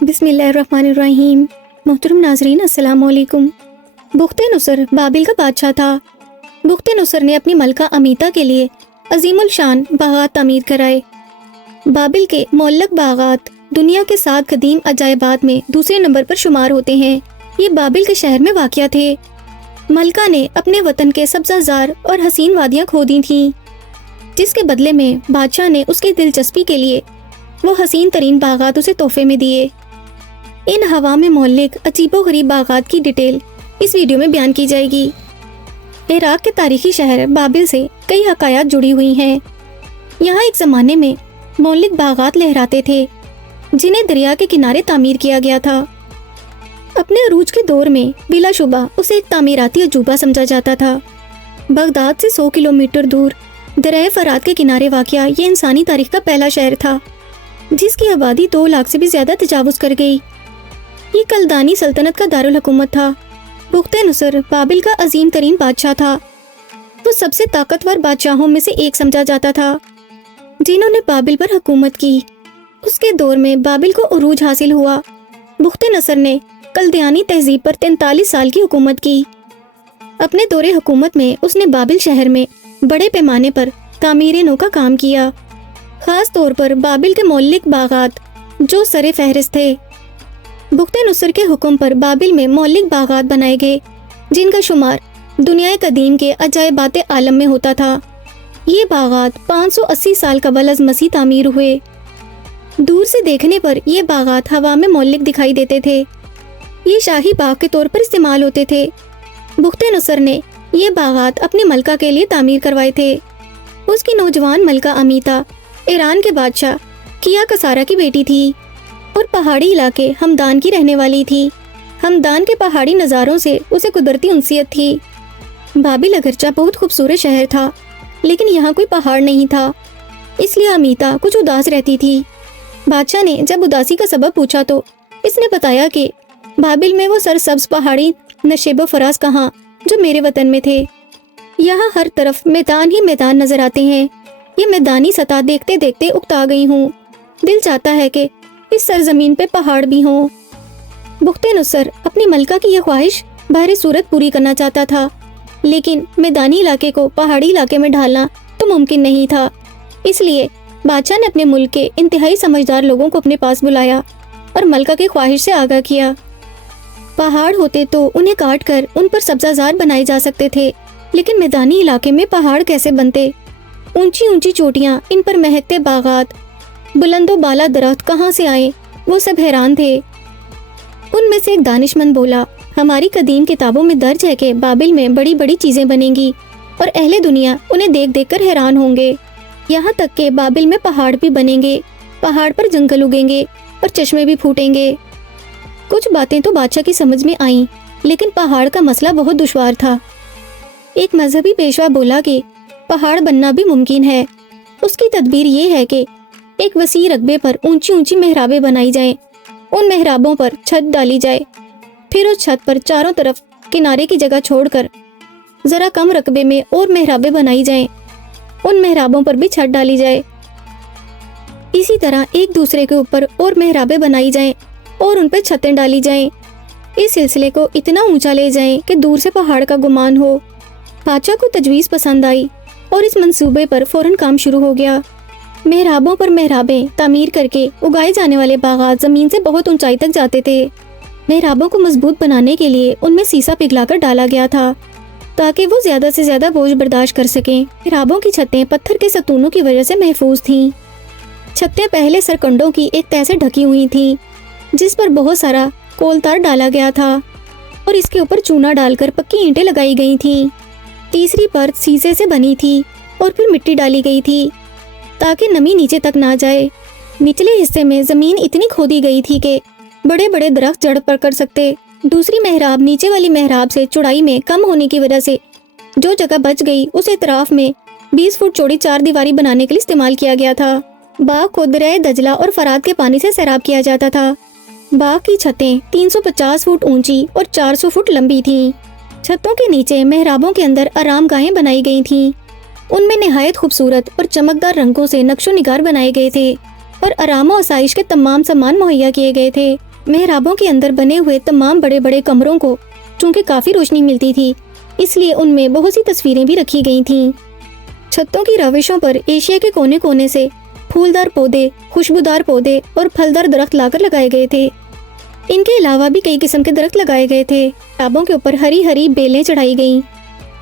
बिस्मिल्लाहिर्रहमानिर्रहीम। मोहतरम नाजरीन, अस्सलाम वालेकुम। बुख्त नसर बाबिल का बादशाह था। बुख्त नसर ने अपनी मलका अमीता के लिए अजीमुल शान बागात तामीर कराए। बाबिल के मुअल्लक बागात दुनिया के 7 कदीम अजायबात में दूसरे नंबर पर शुमार होते हैं। ये बाबिल के शहर में वाक़या थे। मलका ने अपने वतन के सब्ज़ाज़ार और हसीन वादियाँ खो दी थीं, जिसके बदले में बादशाह ने उसकी दिलचस्पी के लिए वो हसीन तरीन बागात उसे तोहफे में दिए। इन हवा में मोहल्लिक अजीबो गरीब बागात की डिटेल इस वीडियो में बयान की जाएगी। इराक के तारीखी शहर बाबिल से कई हकायात जुड़ी हुई हैं। यहाँ एक ज़माने में मोहल्लिक बागात लहराते थे, जिन्हें दरिया के किनारे तामीर किया गया था। अपने अरूज के दौर में बिलाशुबा उसे एक तामीराती अजूबा समझा जाता था। बगदाद से 100 किलोमीटर दूर दरिया फरात के किनारे वाक़या ये इंसानी तारीख का पहला शहर था, जिसकी आबादी 2 लाख से भी ज़्यादा तजावुज़ कर गई। ये कलदानी सल्तनत का दारुल हुकूमत था। बुख्त नसर बाबिल का अजीम तरीन बादशाह था। वो सबसे ताकतवर बादशाहों में से एक समझा जाता था, जिन्होंने बाबिल पर हुकूमत की। उसके दौर में बाबिल को उरूज हासिल हुआ। बुख्त नसर ने कलदियानी तहजीब पर 43 साल की हुकूमत की। अपने दौरे हुकूमत में उसने बाबिल शहर में बड़े पैमाने पर तामीर नौ का काम किया, ख़ास तौर पर बाबिल के मौलिक बागात जो सरे फहरिस्त थे। बुख्त नसर के हुक्म पर बाबिल में मौलिक बागात बनाए गए, जिनका शुमार दुनिया कदीम के अजायबात आलम में होता था। ये बागात 580 साल कबल अज़ मसीह तामीर हुए। दूर से देखने पर ये बागात हवा में मौलिक दिखाई देते थे। ये शाही बाग के तौर पर इस्तेमाल होते थे। बुख्त नसर ने ये बागात अपनी मलका के लिए तामीर करवाए थे। उसकी नौजवान मलका अमीता ईरान के बादशाह किया कसारा की बेटी थी और पहाड़ी इलाके हमदान की रहने वाली थी। हमदान के पहाड़ी नज़ारों से उसे कुदरती उनसियत थी। बाबिल अगरचा बहुत खूबसूरत शहर था, लेकिन यहाँ कोई पहाड़ नहीं था, इसलिए अमीता कुछ उदास रहती थी। बादशाह ने जब उदासी का सबब पूछा तो इसने बताया कि बाबिल में वो सरसब्ज पहाड़ी नशेबो फराज कहाँ जो मेरे वतन में थे। यहाँ हर तरफ मैदान ही मैदान नजर आते हैं। ये मैदानी सतह देखते देखते उकता गई हूँ। दिल चाहता है कि इस सरजमीन पे पहाड़ भी हों। बुख्त नसर अपनी मलका की यह ख्वाहिश बाहरी सूरत पूरी करना चाहता था, लेकिन मैदानी इलाके को पहाड़ी इलाके में ढालना तो मुमकिन नहीं था। इसलिए बादशाह ने अपने मुल्क के इंतहाई समझदार लोगों को अपने पास बुलाया और मलका की ख्वाहिश से आगाह किया। पहाड़ होते तो उन्हें काट कर उन पर सब्ज़ाज़ार बनाए जा सकते थे, लेकिन मैदानी इलाके में पहाड़ कैसे बनते? ऊंची ऊंची चोटियाँ, इन पर महकते बागात, बुलंदो बाला दरख्त कहाँ से आए? वो सब हैरान थे। उनमें से एक दानिशमंद बोला, हमारी कदीम किताबों में दर्ज है कि बाबिल में बड़ी बड़ी चीज़ें बनेंगी और अहले दुनिया उन्हें देख देख कर हैरान होंगे। यहाँ तक कि बाबिल में पहाड़ भी बनेंगे, पहाड़ पर जंगल उगेंगे और चश्मे भी फूटेंगे। कुछ बातें तो बादशाह की समझ में आईं, लेकिन पहाड़ का मसला बहुत दुश्वार था। एक मजहबी पेशवा बोला कि पहाड़ बनना भी मुमकिन है। उसकी तदबीर ये है कि एक वसी रकबे पर ऊंची ऊंची मेहराबें बनाई जाएं, उन मेहराबों पर छत डाली जाए, फिर उस छत पर चारों तरफ किनारे की जगह छोड़कर ज़रा कम रकबे में और मेहराबें बनाई जाएं, उन मेहराबों पर भी छत डाली जाए। इसी तरह एक दूसरे के ऊपर और मेहराबें बनाई जाएं और उन पर छतें डाली जाएं। इस सिलसिले को इतना ऊंचा ले जाएं कि दूर से पहाड़ का गुमान हो। बादशाह को तजवीज़ पसंद आई और इस मंसूबे पर फौरन काम शुरू हो गया। मेहराबों पर मेहराबें तामीर करके उगाए जाने वाले बागात ज़मीन से बहुत ऊंचाई तक जाते थे। मेहराबों को मजबूत बनाने के लिए उनमें सीसा पिघलाकर डाला गया था, ताकि वो ज़्यादा से ज़्यादा बोझ बर्दाश्त कर सकें। मेहराबों की छतें पत्थर के सतूनों की वजह से महफूज थीं। छतें पहले सरकंडों की एक तह से ढकी हुई थीं, जिस पर बहुत सारा कोलतार डाला गया था और इसके ऊपर चूना डालकर पक्की ईंटें लगाई गई थीं। तीसरी परत शीशे से बनी थी और फिर मिट्टी डाली गई थी, ताकि नमी नीचे तक ना जाए। निचले हिस्से में ज़मीन इतनी खोदी गई थी कि बड़े बड़े दरख्त जड़ पर कर सकते। दूसरी मेहराब नीचे वाली मेहराब से चौड़ाई में कम होने की वजह से जो जगह बच गई उसे इतराफ में 20 फुट चौड़ी 4 दीवारी बनाने के लिए इस्तेमाल किया गया था। बाग को दरिया दजला और फरात के पानी से सैराब किया जाता था। बाग की छतें 350 फुट ऊंची और 400 फुट लंबी थीं। छतों के नीचे मेहराबों के अंदर आरामगाहें बनाई गई थीं। उनमें निहायत खूबसूरत और चमकदार रंगों से नक्शो निगार बनाए गए थे और आराम और आसाइश के तमाम सामान मुहैया किए गए थे। محرابوں کے اندر بنے ہوئے تمام بڑے بڑے کمروں کو چونکہ کافی روشنی ملتی تھی، اس لیے ان میں بہت سی تصویریں بھی رکھی گئی تھیں۔ چھتوں کی روشوں پر ایشیا کے کونے کونے سے پھولدار پودے، خوشبودار پودے اور پھلدار درخت لا کر لگائے گئے تھے۔ ان کے علاوہ بھی کئی قسم کے درخت لگائے گئے تھے۔ ٹابوں کے اوپر ہری ہری بیلیں چڑھائی گئیں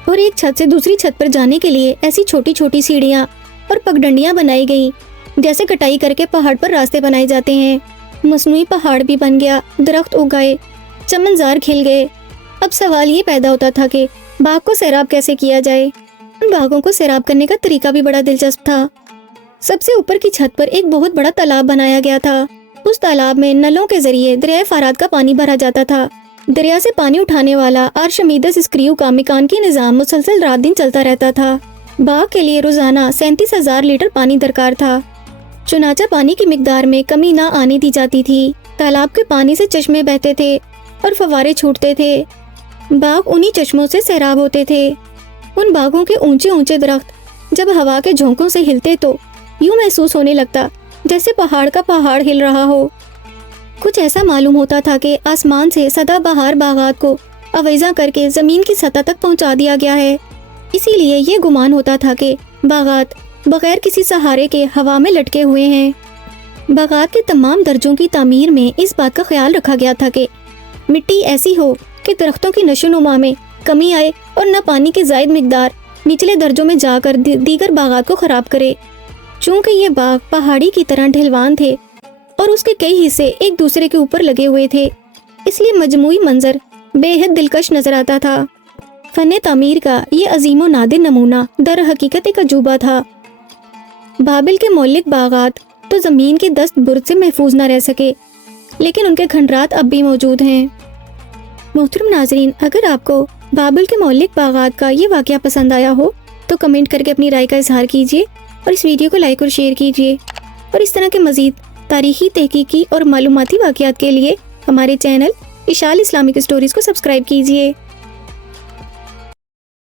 اور ایک چھت سے دوسری چھت پر جانے کے لیے ایسی چھوٹی چھوٹی سیڑھیاں اور پگڈنڈیاں بنائی گئیں جیسے کٹائی کر کے پہاڑ پر راستے بنائے جاتے ہیں۔ مصنوعی پہاڑ بھی بن گیا، درخت اگائے، چمنزار کھل گئے۔ اب سوال یہ پیدا ہوتا تھا کہ باغ کو سیراب کیسے کیا جائے۔ ان باغوں کو سیراب کرنے کا طریقہ بھی بڑا دلچسپ تھا۔ سب سے اوپر کی چھت پر ایک بہت بڑا تالاب بنایا گیا تھا۔ اس تالاب میں نلوں کے ذریعے دریائے فرات کا پانی بھرا جاتا تھا۔ دریا سے پانی اٹھانے والا آرشمیدس اسکریو کا میکانیکی نظام مسلسل رات دن چلتا رہتا تھا۔ باغ کے لیے روزانہ 37,000 لیٹر پانی درکار تھا، چنانچہ پانی کی مقدار میں کمی نہ آنے دی جاتی تھی۔ تالاب کے پانی سے چشمے بہتے تھے اور فوارے چھوٹتے تھے۔ باغ انہی چشموں سے سیراب ہوتے تھے۔ ان باغوں کے اونچے اونچے درخت جب ہوا کے جھونکوں سے ہلتے تو یوں محسوس ہونے لگتا جیسے پہاڑ کا پہاڑ ہل رہا ہو۔ کچھ ایسا معلوم ہوتا تھا کہ آسمان سے سدا بہار باغات کو اویزاں کر کے زمین کی سطح تک پہنچا دیا گیا ہے۔ اسی لیے یہ گمان ہوتا تھا کہ باغات بغیر کسی سہارے کے ہوا میں لٹکے ہوئے ہیں۔ باغات کے تمام درجوں کی تعمیر میں اس بات کا خیال رکھا گیا تھا کہ مٹی ایسی ہو کہ درختوں کی نشو و نما میں کمی آئے اور نہ پانی کی زائد مقدار نچلے درجوں میں جا کر دیگر باغات کو خراب کرے۔ چونکہ یہ باغ پہاڑی کی طرح ڈھلوان تھے اور اس کے کئی حصے ایک دوسرے کے اوپر لگے ہوئے تھے، اس لیے مجموعی منظر بے حد دلکش نظر آتا تھا۔ فن تعمیر کا یہ عظیم و نادر نمونہ در حقیقت ایک عجوبہ تھا۔ بابل کے مولک باغات تو زمین کے دست برد سے محفوظ نہ رہ سکے، لیکن ان کے کھنڈرات اب بھی موجود ہیں۔ محترم ناظرین، اگر آپ کو بابل کے مولک باغات کا یہ واقعہ پسند آیا ہو تو کمنٹ کر کے اپنی رائے کا اظہار کیجیے اور اس ویڈیو کو لائک اور شیئر کیجیے، اور اس طرح کے مزید تاریخی، تحقیقی اور معلوماتی واقعات کے لیے ہمارے چینل اشال اسلامک اسٹوریز کو سبسکرائب کیجیے۔